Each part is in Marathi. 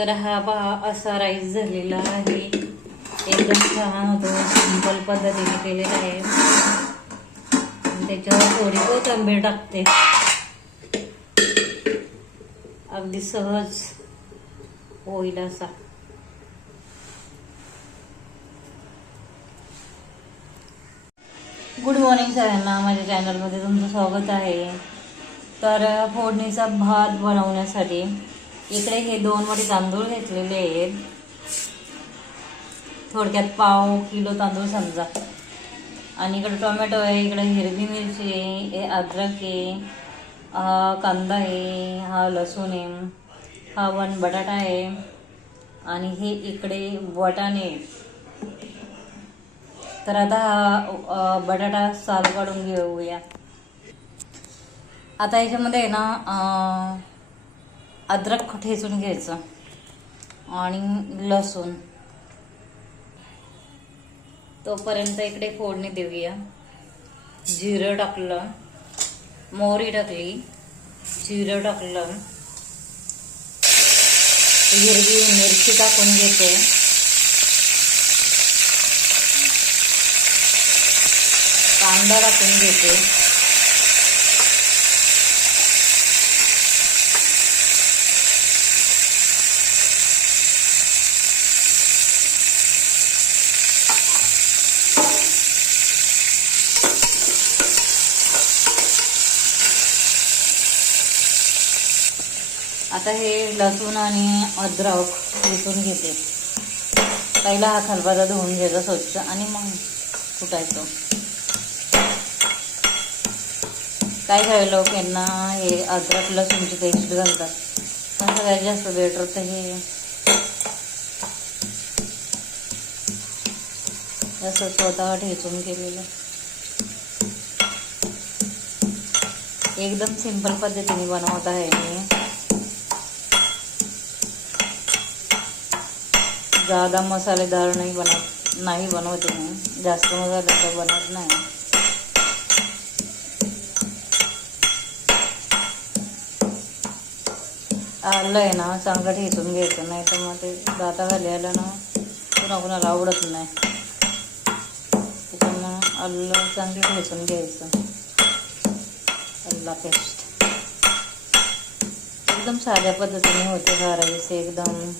तर हा पहा असा राईस झालेला आहे, एकदम छान होतो, सिंपल पद्धतीने केलेला आहे. त्याच्यावर थोडी कोथिंबीर टाकते, अगदी सहज होईल असा. गुड मॉर्निंग सगळ्यांना, माझ्या चॅनलमध्ये तुमचं स्वागत आहे. तर फोडणीचा भात बनवण्यासाठी इकडे हे 2 वाटी तांदूळ घेतलेले आहेत, थोडक्यात पाव किलो तांदूळ समजा. आणि इकडे टोमॅटो आहे, इकडे हिरवी मिरची आहे, हे अद्रक आहे, हा कांदा आहे, हा लसूण आहे, हा 1 बटाटा आहे आणि हे इकडे वाटाणे. तर आता हा बटाटा साल काढून घेऊया. आता याच्यामध्ये ना अद्रक ठेचून घ्यायचं आणि लसूण. तोपर्यंत इकडे फोडणी देऊया. जिरं टाकलं, मोहरी टाकली, जिरं टाकलं, हिरवी मिरची टाकून घेते, कांदा टाकून घेते, आता हे लसूण आणि अद्रक ठेचून घेते. पहिला हा खलबत्ता धुवून घ्यायचा स्वच्छ आणि मग कुटायचं. काय काय लोक यांना हे अद्रक लसूणची पेस्ट घालतात, पण सगळ्यात जास्त बेटर तर हे असं स्वतः ठेचून केलेलं. एकदम सिंपल पद्धतीने बनवत आहे मी, ज़्यादा मसालेदार नाही बनवते मी, जास्त मसालेदार बनवत नाही. आलं आहे ना चांगलं ठेचून घ्यायचं, नाही तर मग ते दाताखाली आलं ना कुणाला आवडत नाही. त्याच्यामुळं आलं चांगलं ठेचून घ्यायचं. आलं पेस्ट एकदम साध्या पद्धतीने होते हा राईस एकदम.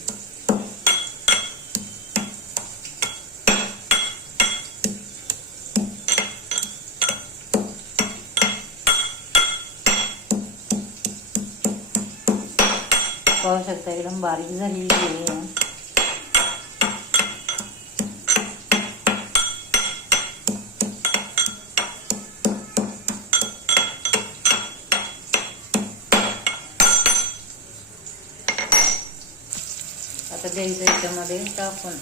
पाहू शकता एकदम बारीक झालेली आहे. आता द्यायचं याच्यामध्ये टाकून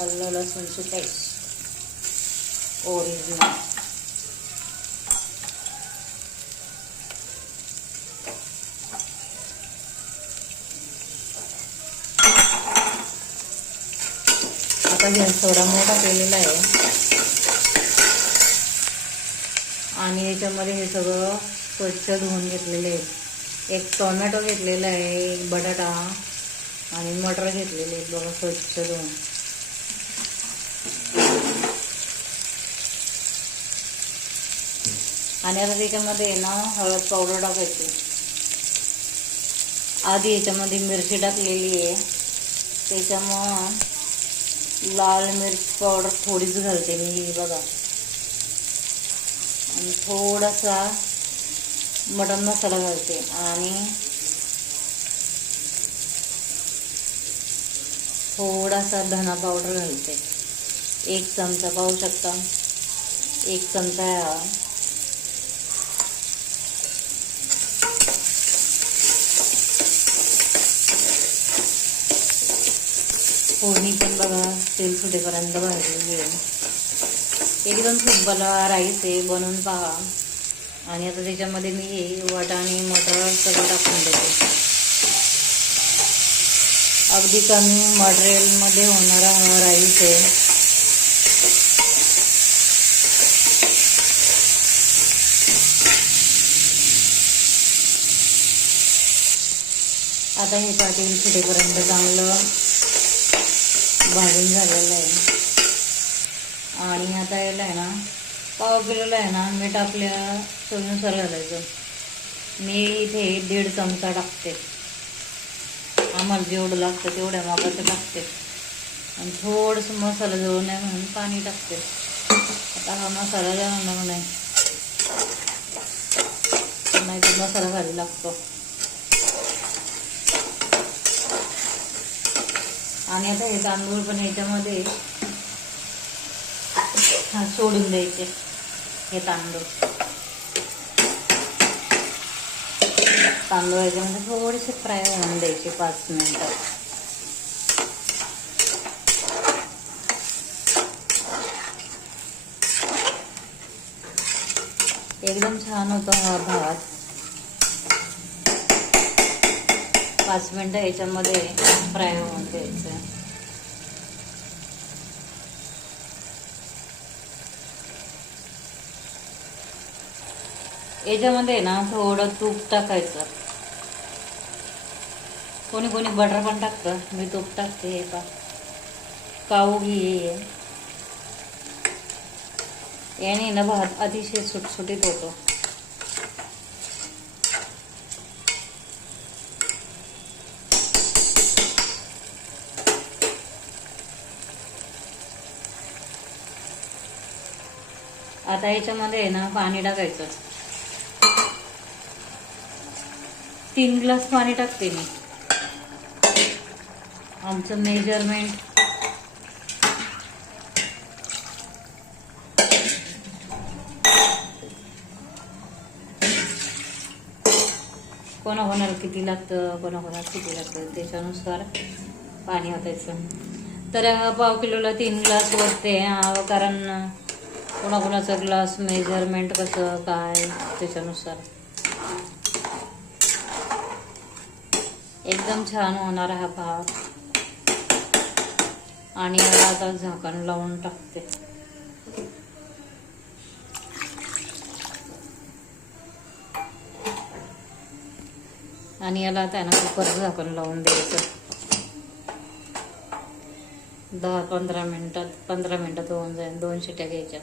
आलं लसूणची पेस्ट ओरिजिनल. आता गॅस थोडा मोठा केलेला आहे आणि याच्यामध्ये हे सगळं स्वच्छ धुवून घेतलेले आहे. एक टोमॅटो घेतलेला आहे, एक बटाटा आणि मटर घेतलेले आहेत बघा, स्वच्छ धुवून. आणि आता त्याच्यामध्ये ना हळद पावडर टाकायची. आधी याच्यामध्ये मिरची टाकलेली आहे, त्याच्यामुळं लाल मिर्च पावडर थोडीच घालते मी बघा. आणि थोडासा मटन मसाला घालते आणि थोडासा धना पावडर घालते. 1 चमचा पाहू शकता, 1 चमचा. फोडणी पण बघा तेल सुटेपर्यंत भाजलेली आहे. एकदम सिंपल राईस आहे, बनवून पहा. आणि आता त्याच्यामध्ये मी हे वाटाणे मटर सगळं टाकून देते. अगदी कमी मटेरियलमध्ये होणारा हा राईस आहे. आता हे पाटील शिटेपर्यंत चांगलं भाजून झालेलं आहे. आणि आता याला आहे ना पाव किलोला आहे ना मीठ आपल्या चवीनुसार घालायचं. मी इथे 1.5 चमचा टाकते, आम्हाला जेवढं लागतं तेवढ्या मापाचं टाकते. आणि थोडंसं मसाला जळू नये म्हणून पाणी टाकते. आता हा मसाला जळणार नाही, तर मसाला भारी लागतो. आणि आता हे तांदूळ पण याच्यामध्ये सोडून द्यायचे. हे तांदूळ याच्यामध्ये थोडेसे फ्राय होऊन द्यायचे 5 मिनिटं. एकदम छान होतो हा भात. 5 मिनिटं याच्यामध्ये फ्राय होऊन द्यायचं. याच्यामध्ये ना थोडं तूप टाकायचं. कोणी कोणी बटर पण टाकतं, मी तूप टाकते. हे का काऊ घी याने ना भात अतिशय सुटसुटीत होतो. आता याच्यामध्ये ना पाणी टाकायचं. 3 ग्लास पाणी टाकते मी. आमचं मेजरमेंट कोणाकोणाला किती लागतं, कोणाकोणाला किती लागतं त्याच्यानुसार पाणी ओतायचं. तर पाव किलोला 3 ग्लास वरते, कारण कोणाकोणाचा ग्लास मेजरमेंट कसं काय त्याच्यानुसार. एकदम छान होणार हा भात. आणि याला आता झाकण लावून टाकते. आणि याला आता ना कुकर झाकण लावून द्यायचं. 10-15 मिनिटात होऊन जाईल. 2 शिट्या घ्यायच्या.